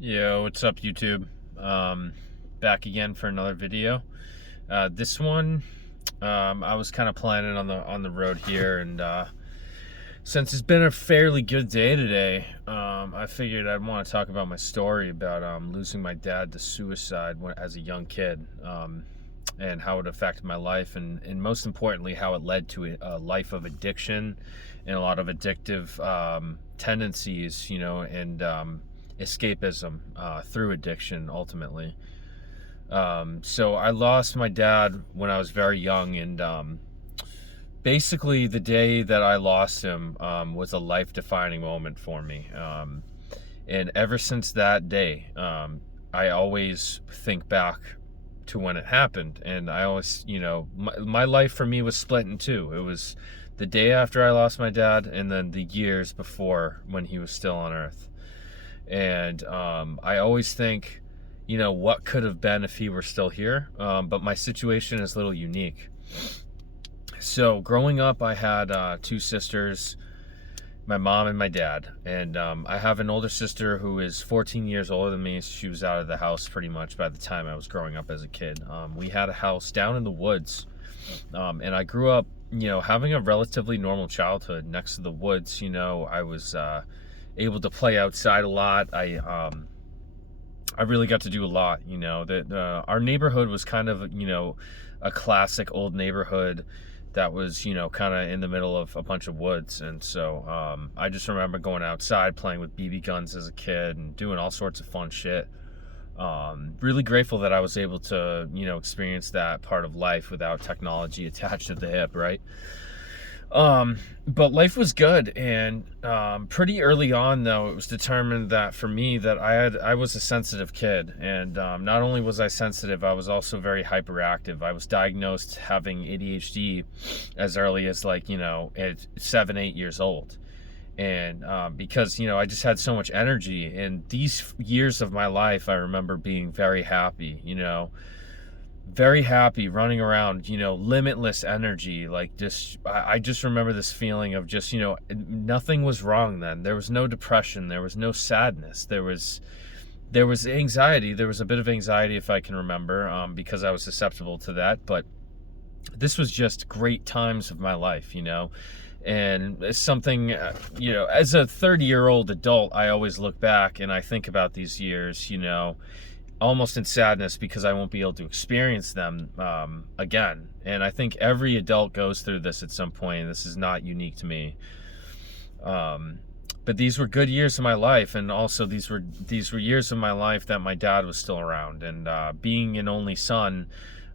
Yo, what's up, YouTube? Back again for another video. This one, I was kind of planning on the road here, and since it's been a fairly good day today, I figured I'd want to talk about my story about losing my dad to suicide as a young kid, and how it affected my life, and most importantly, how it led to a life of addiction and a lot of addictive tendencies, and escapism through addiction ultimately. So I lost my dad when I was very young, and basically the day that I lost him was a life-defining moment for me. And ever since that day, I always think back to when it happened, and I always, my life for me was split in two. It was the day after I lost my dad, and then the years before when he was still on Earth. And I always think, what could have been if he were still here. But my situation is a little unique. So growing up, I had two sisters, my mom and my dad. And I have an older sister who is 14 years older than me. She was out of the house pretty much by the time I was growing up as a kid. We had a house down in the woods. And I grew up, having a relatively normal childhood next to the woods. I was able to play outside a lot. I really got to do a lot. Our neighborhood was kind of a classic old neighborhood that was kind of in the middle of a bunch of woods. And so I just remember going outside playing with BB guns as a kid and doing all sorts of fun shit. Really grateful that I was able to experience that part of life without technology attached at the hip, right? But life was good, and pretty early on, though, it was determined that for me that I was a sensitive kid, and not only was I sensitive, I was also very hyperactive. I was diagnosed having ADHD as early as at 7, 8 years old, and because I just had so much energy. And these years of my life, I remember being very happy, very happy, running around, limitless energy. I just remember this feeling of just, nothing was wrong then. There was no depression, there was no sadness, there was anxiety. There was a bit of anxiety, if I can remember, because I was susceptible to that. But this was just great times of my life, and it's something, as a 30-year-old adult, I always look back and I think about these years, almost in sadness, because I won't be able to experience them again. And I think every adult goes through this at some point, and this is not unique to me. But these were good years of my life, and also these were years of my life that my dad was still around. And being an only son,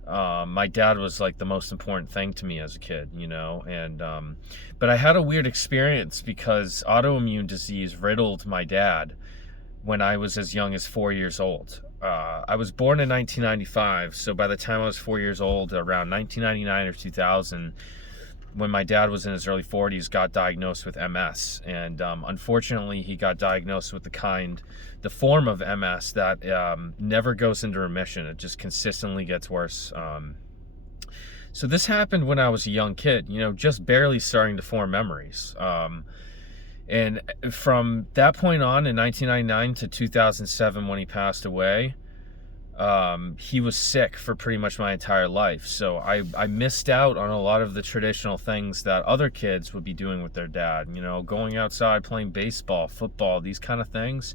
my dad was like the most important thing to me as a kid, and but I had a weird experience because autoimmune disease riddled my dad when I was as young as 4 years old. I was born in 1995, so by the time I was 4 years old, around 1999 or 2000, when my dad was in his early 40s, got diagnosed with MS. And unfortunately, he got diagnosed with the form of MS that never goes into remission. It just consistently gets worse. So this happened when I was a young kid, just barely starting to form memories. And from that point on, in 1999 to 2007, when he passed away, he was sick for pretty much my entire life. So I missed out on a lot of the traditional things that other kids would be doing with their dad. Going outside, playing baseball, football, these kind of things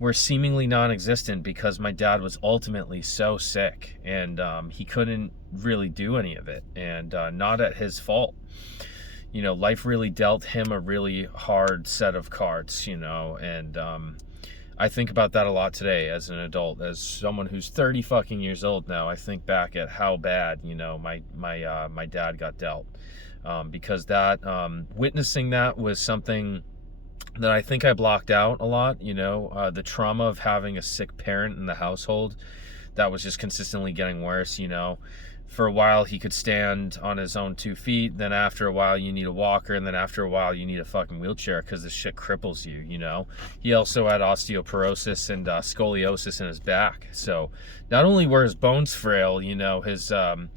were seemingly non-existent because my dad was ultimately so sick, and he couldn't really do any of it, and not at his fault. Life really dealt him a really hard set of cards, and I think about that a lot today as an adult, as someone who's 30 fucking years old now. I think back at how bad, my dad got dealt, because that witnessing that was something that I think I blocked out a lot. The trauma of having a sick parent in the household that was just consistently getting worse. For a while he could stand on his own 2 feet, then after a while you need a walker, and then after a while you need a fucking wheelchair because this shit cripples you. He also had osteoporosis and scoliosis in his back. So not only were his bones frail, his the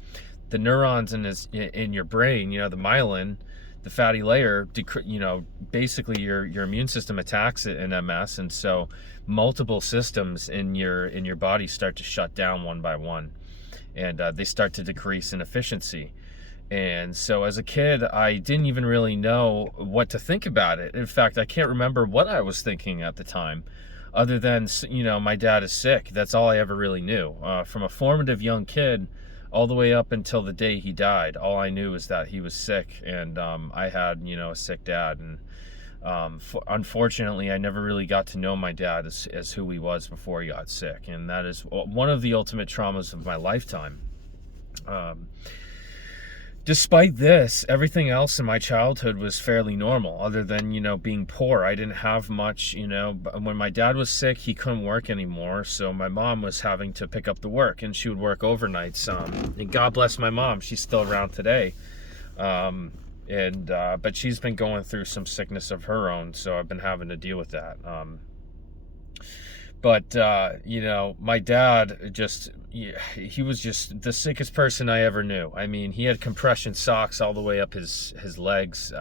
neurons in your brain, the myelin, the fatty layer, basically your immune system attacks it in MS, and so multiple systems in your body start to shut down one by one, and they start to decrease in efficiency. And so as a kid, I didn't even really know what to think about it. In fact, I can't remember what I was thinking at the time, other than, my dad is sick. That's all I ever really knew. From a formative young kid all the way up until the day he died, all I knew was that he was sick, and I had, a sick dad. And unfortunately, I never really got to know my dad as who he was before he got sick. And that is one of the ultimate traumas of my lifetime. Despite this, everything else in my childhood was fairly normal, other than, being poor. I didn't have much, when my dad was sick, he couldn't work anymore. So my mom was having to pick up the work, and she would work overnights. And God bless my mom. She's still around today. But she's been going through some sickness of her own. So I've been having to deal with that. But my dad he was just the sickest person I ever knew. I mean, he had compression socks all the way up his legs.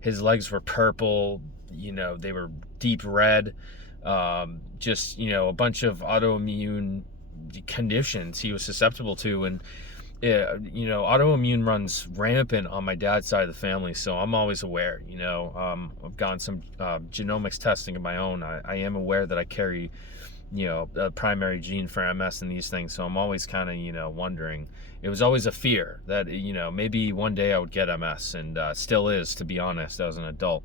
His legs were purple, they were deep red. A bunch of autoimmune conditions he was susceptible to. And autoimmune runs rampant on my dad's side of the family, so I'm always aware. I've gotten some genomics testing of my own. I am aware that I carry, a primary gene for MS and these things, so I'm always kind of, wondering. It was always a fear that, maybe one day I would get MS, and still is, to be honest, as an adult.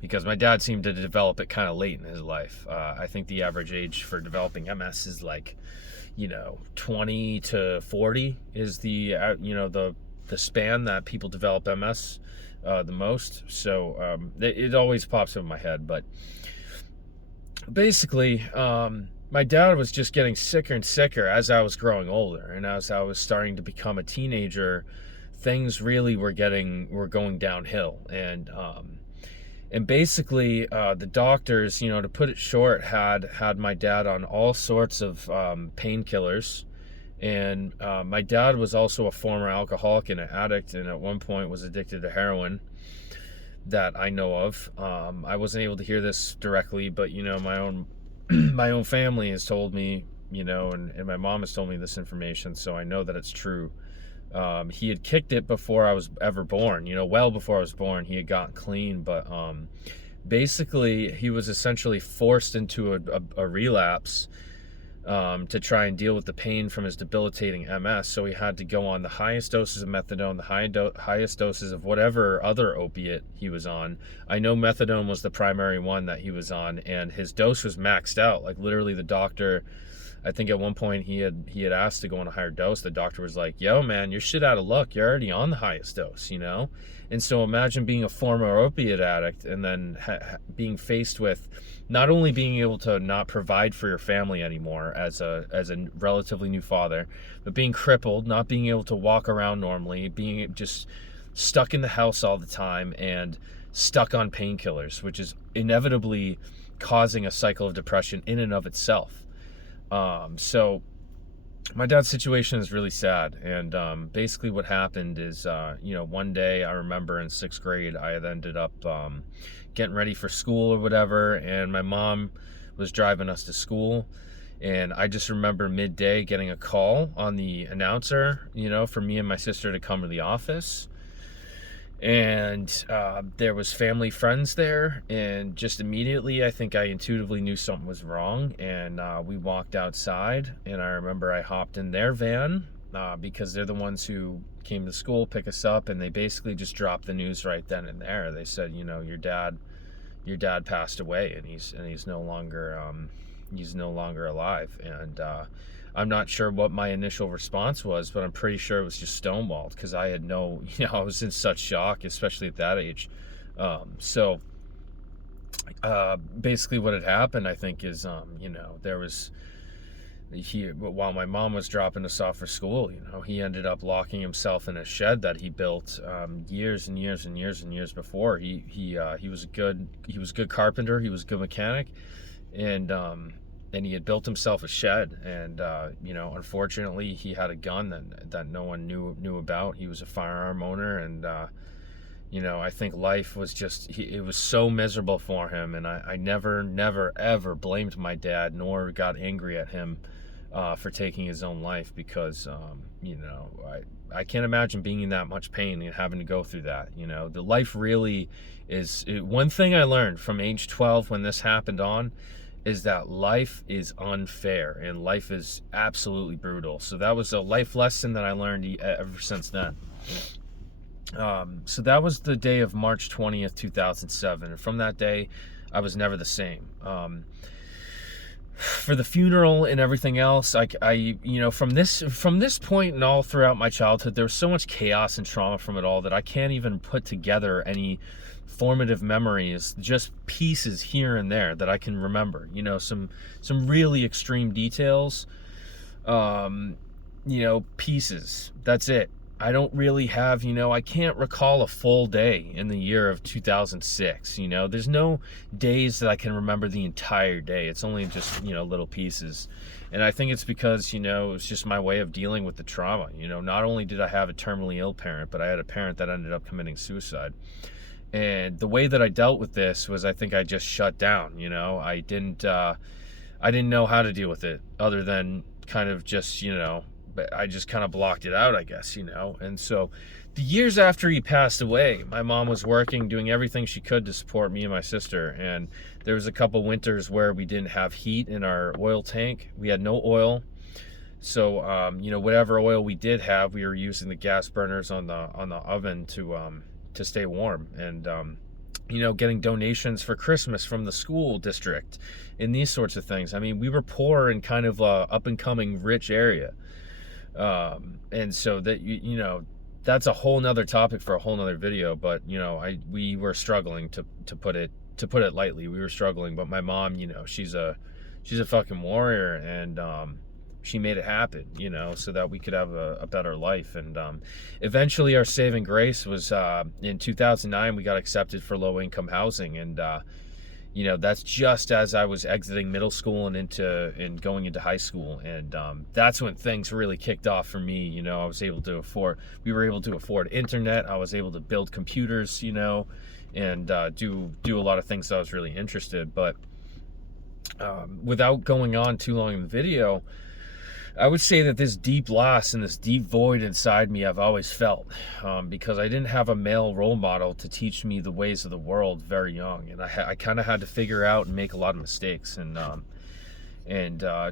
Because my dad seemed to develop it kind of late in his life. I think the average age for developing MS is like, 20 to 40 is the span that people develop MS the most. So it always pops up in my head. But basically, my dad was just getting sicker and sicker as I was growing older, and as I was starting to become a teenager, things really were going downhill. And basically, the doctors, to put it short, had my dad on all sorts of painkillers. And my dad was also a former alcoholic and an addict, and at one point was addicted to heroin, that I know of. I wasn't able to hear this directly, but, my own family has told me, and my mom has told me this information, so I know that it's true. He had kicked it before I was ever born, well before I was born. He had gotten clean, but basically he was essentially forced into a relapse to try and deal with the pain from his debilitating MS. So he had to go on the highest doses of methadone, the highest doses of whatever other opiate he was on. I know methadone was the primary one that he was on, and his dose was maxed out. Like, literally, the doctor, I think at one point he had asked to go on a higher dose. The doctor was like, "Yo, man, you're shit out of luck. You're already on the highest dose, And so imagine being a former opiate addict and then being faced with not only being able to not provide for your family anymore as a relatively new father, but being crippled, not being able to walk around normally, being just stuck in the house all the time, and stuck on painkillers, which is inevitably causing a cycle of depression in and of itself. So my dad's situation is really sad. And basically what happened is, one day I remember in 6th grade, I had ended up getting ready for school or whatever, and my mom was driving us to school. And I just remember midday getting a call on the announcer, for me and my sister to come to the office. And there was family friends there, and just immediately I think I intuitively knew something was wrong. And we walked outside, and I remember I hopped in their van because they're the ones who came to school, pick us up, and they basically just dropped the news right then and there. They said, your dad passed away, and he's no longer alive. And I'm not sure what my initial response was, but I'm pretty sure it was just stonewalled, because I had I was in such shock, especially at that age. So basically what had happened, I think, is, there was, while my mom was dropping us off for school, he ended up locking himself in a shed that he built years and years and years and years before. He was a good carpenter. He was a good mechanic, and he had built himself a shed. And unfortunately, he had a gun that no one knew about. He was a firearm owner, and I think life was it was so miserable for him, and I never, ever blamed my dad nor got angry at him for taking his own life, because, I can't imagine being in that much pain and having to go through that. The life really one thing I learned from age 12 when this happened on is that life is unfair and life is absolutely brutal. So that was a life lesson that I learned ever since then. So that was the day of March 20th, 2007. And from that day, I was never the same. For the funeral and everything else, from this point and all throughout my childhood, there was so much chaos and trauma from it all that I can't even put together any formative memories, just pieces here and there that I can remember. Some really extreme details, pieces. That's it. I don't really have, I can't recall a full day in the year of 2006. There's no days that I can remember the entire day. It's only just, little pieces. And I think it's because, it was just my way of dealing with the trauma. Not only did I have a terminally ill parent, but I had a parent that ended up committing suicide. And the way that I dealt with this was, I think I just shut down. I didn't know how to deal with it other than kind of just, I just kind of blocked it out, I guess, And so the years after he passed away, my mom was working, doing everything she could to support me and my sister. And there was a couple winters where we didn't have heat in our oil tank. We had no oil. So, whatever oil we did have, we were using the gas burners on the oven to stay warm. And, getting donations for Christmas from the school district and these sorts of things. I mean, we were poor in kind of a up and coming rich area. And so that, that's a whole nother topic for a whole nother video, but, we were struggling to put it lightly. We were struggling, but my mom, she's a fucking warrior, and, she made it happen, so that we could have a better life. And eventually our saving grace was in 2009, we got accepted for low income housing. And, that's just as I was exiting middle school and going into high school. And that's when things really kicked off for me. We were able to afford internet. I was able to build computers, and do a lot of things that I was really interested. But without going on too long in the video, I would say that this deep loss and this deep void inside me I've always felt, because I didn't have a male role model to teach me the ways of the world very young, and I kind of had to figure out and make a lot of mistakes. And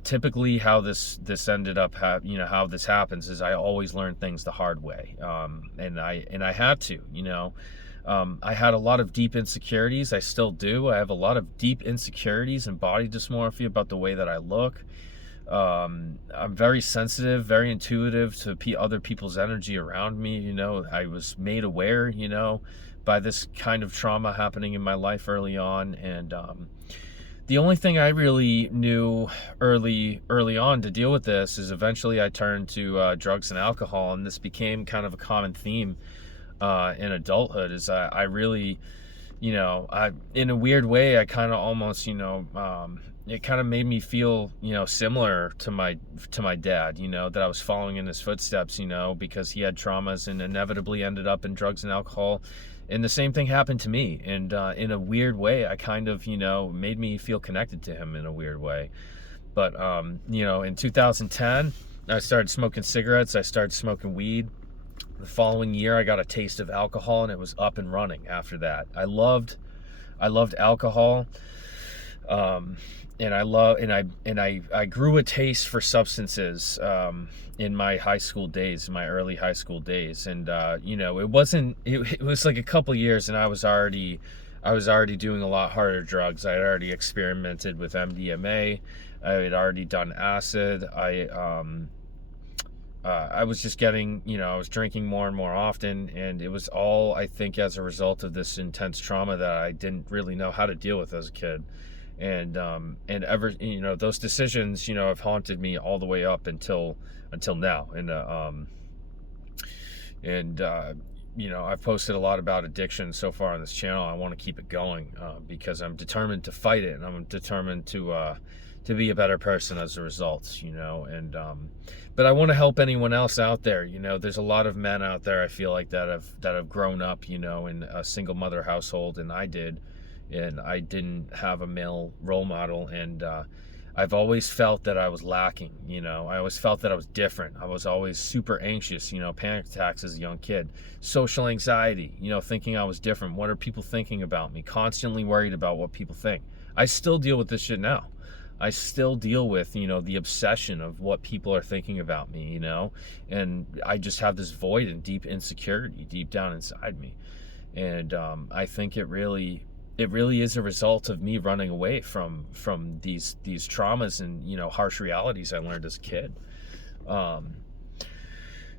typically how this ended up, how this happens is I always learn things the hard way, and I had to, I had a lot of deep insecurities. I still do. I have a lot of deep insecurities and body dysmorphia about the way that I look. I'm very sensitive, very intuitive to other people's energy around me. I was made aware, by this kind of trauma happening in my life early on. And the only thing I really knew early on to deal with this is eventually I turned to drugs and alcohol, and this became kind of a common theme in adulthood. Is I really, in a weird way, I kind of almost, it kind of made me feel, similar to my dad, that I was following in his footsteps, because he had traumas and inevitably ended up in drugs and alcohol. And the same thing happened to me. And in a weird way, I kind of, made me feel connected to him in a weird way. But, in 2010, I started smoking cigarettes. I started smoking weed. The following year, I got a taste of alcohol, and it was up and running after that. I loved alcohol. And I grew a taste for substances in my high school days, in my early high school days. And it was like a couple years, and I was already doing a lot harder drugs. I had already experimented with MDMA. I had already done acid. I was just getting, I was drinking more and more often, and it was all, I think, as a result of this intense trauma that I didn't really know how to deal with as a kid. And ever, those decisions, have haunted me all the way up until now. And I've posted a lot about addiction so far on this channel. I want to keep it going, because I'm determined to fight it, and I'm determined to to be a better person as a result, you know. And but I want to help anyone else out there. You know, there's a lot of men out there, I feel like, that have grown up, you know, in a single mother household, and I didn't have a male role model, and I've always felt that I was lacking, you know. I always felt that I was different. I was always super anxious, you know, panic attacks as a young kid, social anxiety, you know, thinking I was different. What are people thinking about me? Constantly worried about what people think. I still deal with this shit now. I still deal with, you know, the obsession of what people are thinking about me, you know, and I just have this void and deep insecurity deep down inside me. And I think it really is a result of me running away from these traumas and, you know, harsh realities I learned as a kid.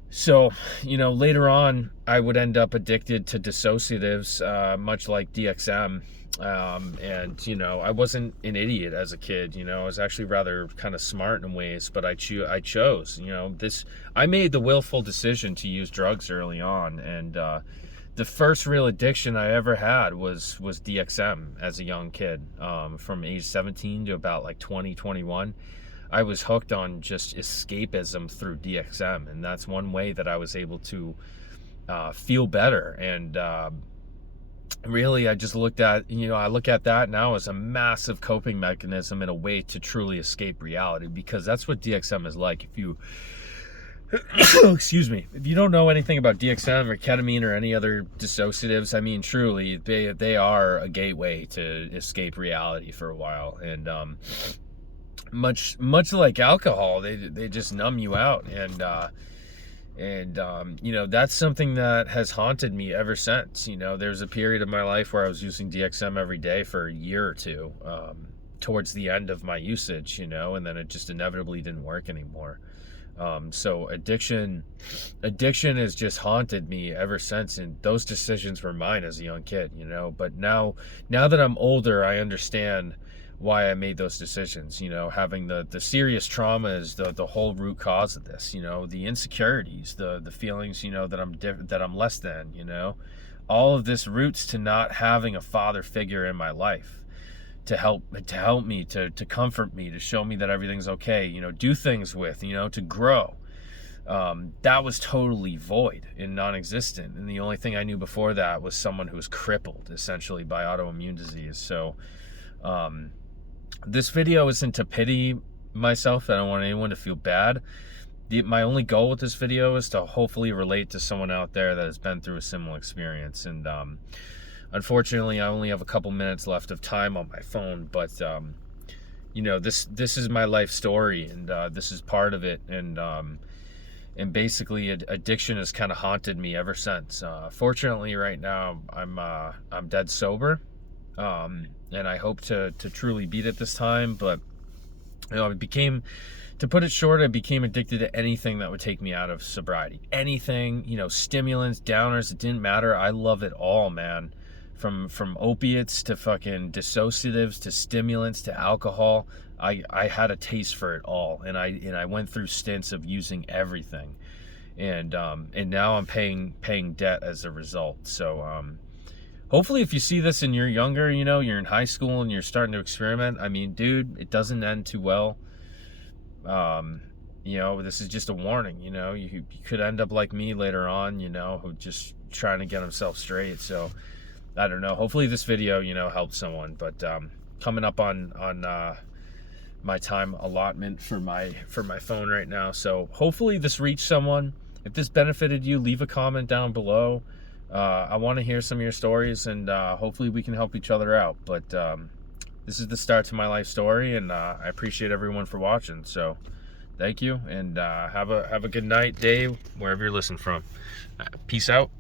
So, you know, later on I would end up addicted to dissociatives, much like DXM. And, you know, I wasn't an idiot as a kid, you know. I was actually rather kind of smart in ways, but I chose, you know, I made the willful decision to use drugs early on. And the first real addiction I ever had was DXM as a young kid. From age 17 to about like 20, 21, I was hooked on just escapism through DXM. And that's one way that I was able to feel better. And really, I just look at that now as a massive coping mechanism and a way to truly escape reality, because that's what DXM is like. If you excuse me, if you don't know anything about DXM or ketamine or any other dissociatives, I mean, truly, they are a gateway to escape reality for a while. And much like alcohol, they just numb you out. And you know, that's something that has haunted me ever since. You know, there's a period of my life where I was using DXM every day for a year or two, towards the end of my usage, you know, and then it just inevitably didn't work anymore. So addiction has just haunted me ever since, and those decisions were mine as a young kid, you know. But now that I'm older, I understand why I made those decisions. You know, having the serious trauma is the whole root cause of this. You know, the insecurities, the feelings, you know, that I'm less than, you know, all of this roots to not having a father figure in my life to help me, to comfort me, to show me that everything's okay, you know, do things with, you know, to grow. That was totally void and non-existent. And the only thing I knew before that was someone who was crippled essentially by autoimmune disease. So this video isn't to pity myself. I don't want anyone to feel bad. My only goal with this video is to hopefully relate to someone out there that has been through a similar experience. And unfortunately, I only have a couple minutes left of time on my phone, but you know, this is my life story, and this is part of it. And basically, addiction has kind of haunted me ever since. Fortunately, right now I'm dead sober, and I hope to truly beat it this time. But you know, to put it short, I became addicted to anything that would take me out of sobriety. Anything, you know, stimulants, downers, it didn't matter. I love it all, man. From opiates to fucking dissociatives to stimulants to alcohol, I had a taste for it all, and I went through stints of using everything, and now I'm paying debt as a result. So hopefully, if you see this and you're younger, you know, you're in high school and you're starting to experiment, I mean, dude, it doesn't end too well. You know, this is just a warning. You know, you could end up like me later on, you know, who just trying to get himself straight. So I don't know. Hopefully this video, you know, helped someone. But coming up on my time allotment for my phone right now. So hopefully this reached someone. If this benefited you, leave a comment down below. I want to hear some of your stories, and hopefully we can help each other out. But this is the start to my life story, and I appreciate everyone for watching. So thank you, and have a good night, day, wherever you're listening from. Peace out.